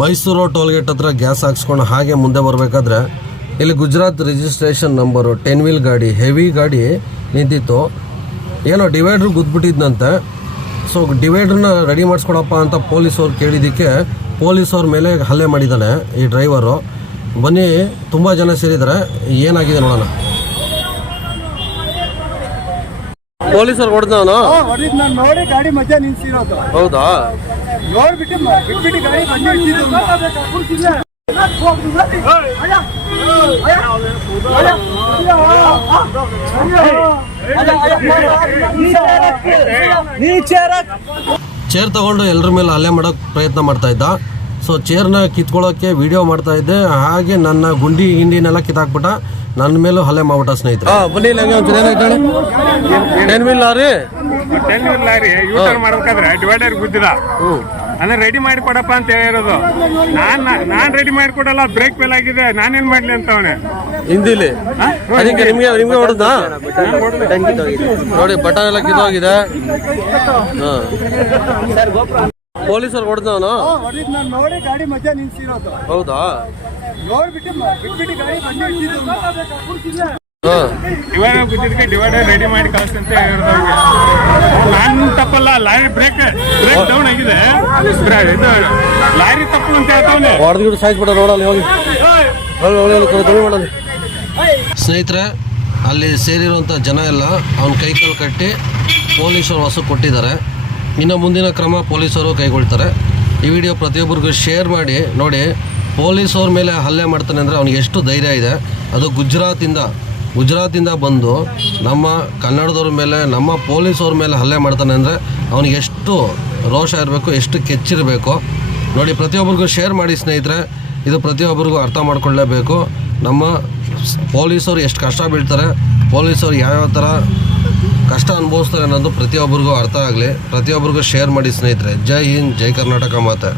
Mysuru toll gate ಹತ್ರ gas ಹಾಕ್ಸ್ಕೊಂಡು ಹಾಗೆ ಮುಂದೆ ಬರಬೇಕಾದ್ರೆ ಇಲ್ಲಿ Gujarat registration number ten wheel ಗಾಡಿ ಹೆವಿ ಗಾಡಿ ನಿಂತಿತ್ತು. ಏನೋ ಡಿವೈಡ್ರ್ ಗುದ್ಬಿಟ್ಟಿದ್ದಂತೆ ಸೊ ಡಿವೈಡ್ರನ್ನ ರೆಡಿ ಮಾಡಿಸ್ಕೊಡಪ್ಪ ಅಂತ ಪೊಲೀಸವ್ರು ಕೇಳಿದ್ದಕ್ಕೆ ಪೊಲೀಸವ್ರ ಮೇಲೆ ಹಲ್ಲೆ ಮಾಡಿದ್ದಾನೆ ಈ ಡ್ರೈವರು ಬನ್ನಿ, ತುಂಬ ಜನ ಸೇರಿದ್ದಾರೆ ಏನಾಗಿದೆ ನೋಡೋಣ. ಪೊಲೀಸರು ಹೊಡೆದವನು? ಹೊಡಿದ್ ನಾನು ನೋಡಿ ಗಾಡಿ ಮಧ್ಯ ನಿಲ್ಸಿರೋದು. ಹೌದಾ? ನೋಡ್ಬಿಟ್ಟು ಬಿಟ್ಬಿಟ್ಟು ಗಾಡಿ ಚೇರ್ ತಗೊಂಡು ಎಲ್ಲರ ಮೇಲೆ ಹಲ್ಲೆ ಮಾಡೋಕೆ ಪ್ರಯತ್ನ ಮಾಡ್ತಾ ಇದ್ದ. ಸೊ ಚೇರ್ನ ಕಿತ್ಕೊಳ್ಳೋಕೆ ವಿಡಿಯೋ ಮಾಡ್ತಾ ಇದ್ದೆ. ಹಾಗೆ ನನ್ನ ಗುಂಡಿ ಹಿಂಡಿನೆಲ್ಲ ಕಿತ್ತಾಕ್ಬಿಟ್ಟ. ನನ್ನ ಮೇಲೂ ಹಲ್ಲೆ ಮಾಡ್ಬಿಟ್ಟ ಸ್ನೇಹಿತರೆ. ಬನ್ನಿ ten wheel lorry? Ten wheel lorry U turn ಮಾಡ್ಬೇಕಾದ್ರೆ ಡಿವೈಡರ್ ಗುದ್ದಿದ. ಅಂದ್ರೆ ರೆಡಿ ಮಾಡಿ ಕೊಡಪ್ಪ ಅಂತ ಹೇಳಿರೋದು. ನಾನ್ ನಾನ್ ರೆಡಿ ಮಾಡಿ ಕೊಡಲ್ಲ ಬ್ರೇಕ್ ಫೇಲ್ ಆಗಿದೆ ನಾನೇನ್ ಮಾಡ್ಲಿ ಅಂತ ಅವನೇ. ಹಿಂದಿಲಿ? ಅದಕ್ಕೆ ನಿಮ್ಗೆ ನಿಮ್ಗೆ ಹೊಡೆದ ನೋಡಿ ಬಟನ್ ಎಲ್ಲ ಕಿತ್ತೋಗಿದೆ. ಪೊಲೀಸರು ಹೊಡೆದವನು ಹೊಡಿದ್ ನಾನು ನೋಡಿ ಗಾಡಿ ಮಧ್ಯ ನಿಲ್ಸಿರೋದು. ಹೌದಾ? ನೋಡ್ಬಿಟ್ಟು ಬಿಟ್ಬಿಟ್ಟು ಗಾಡಿ ಡಿವೈಡರ್ ರೆಡಿ ಮಾಡಿ ಹೇಳಿರೋದು ತಪ್ಪಲ್ಲ ಲಾರಿ ಬ್ರೇಕ್ ಬ್ರೇಕ್ ಡೌನ್ ಆಗಿದೆ. ಇದು ಲಾರಿ ತಪ್ಪು ಅಂತ ಹೇಳ್ತಾವನೆ. ಹೊಡೆದ್ಬಿಟ್ಟು ಸಾಯ್ಬಿಡ ರೋಡಲ್ಲಿ ಹೋಗಿ. ಸ್ನೇಹಿತರೆ ಅಲ್ಲಿ ಸೇರಿರುವಂಥ ಜನ ಎಲ್ಲ ಅವ್ನ ಕೈ ಕಾಲು ಕಟ್ಟಿ ಪೊಲೀಸರು ಹೊಸ ಕೊಟ್ಟಿದ್ದಾರೆ. ಇನ್ನು ಮುಂದಿನ ಕ್ರಮ ಪೊಲೀಸರು ಕೈಗೊಳ್ತಾರೆ. ಈ ವಿಡಿಯೋ ಪ್ರತಿಯೊಬ್ಬರಿಗೂ ಶೇರ್ ಮಾಡಿ, ನೋಡಿ, ಪೊಲೀಸವ್ರ ಮೇಲೆ ಹಲ್ಲೆ ಮಾಡ್ತಾನೆ ಅಂದರೆ ಅವ್ನಿಗೆ ಎಷ್ಟು ಧೈರ್ಯ ಇದೆ. ಅದು ಗುಜರಾತಿಂದ ಗುಜರಾತಿಂದ ಬಂದು ನಮ್ಮ ಕನ್ನಡದವ್ರ ಮೇಲೆ, ನಮ್ಮ ಪೊಲೀಸವ್ರ ಮೇಲೆ ಹಲ್ಲೆ ಮಾಡ್ತಾನೆ ಅಂದರೆ ಅವ್ನಿಗೆ ಎಷ್ಟು ರೋಷ ಇರಬೇಕು, ಎಷ್ಟು ಕೆಚ್ಚಿರಬೇಕು. ನೋಡಿ, ಪ್ರತಿಯೊಬ್ಬರಿಗೂ ಶೇರ್ ಮಾಡಿ ಸ್ನೇಹಿತರೆ, ಇದು ಪ್ರತಿಯೊಬ್ಬರಿಗೂ ಅರ್ಥ ಮಾಡ್ಕೊಳ್ಳೇಬೇಕು. ನಮ್ಮ ಪೊಲೀಸರು ಎಷ್ಟು ಕಷ್ಟ ಬೀಳ್ತಾರೆ, ಪೊಲೀಸವ್ರು ಯಾವ್ಯಾವ ಥರ ಕಷ್ಟ ಅನುಭವಿಸ್ತಾರೆ ಅನ್ನೋದು ಪ್ರತಿಯೊಬ್ಬರಿಗೂ ಅರ್ಥ ಆಗಲಿ, ಪ್ರತಿಯೊಬ್ಬರಿಗೂ ಶೇರ್ ಮಾಡಿ ಸ್ನೇಹಿತರೆ. ಜೈ ಹಿಂದ್, ಜೈ ಕರ್ನಾಟಕ ಮಾತೆ.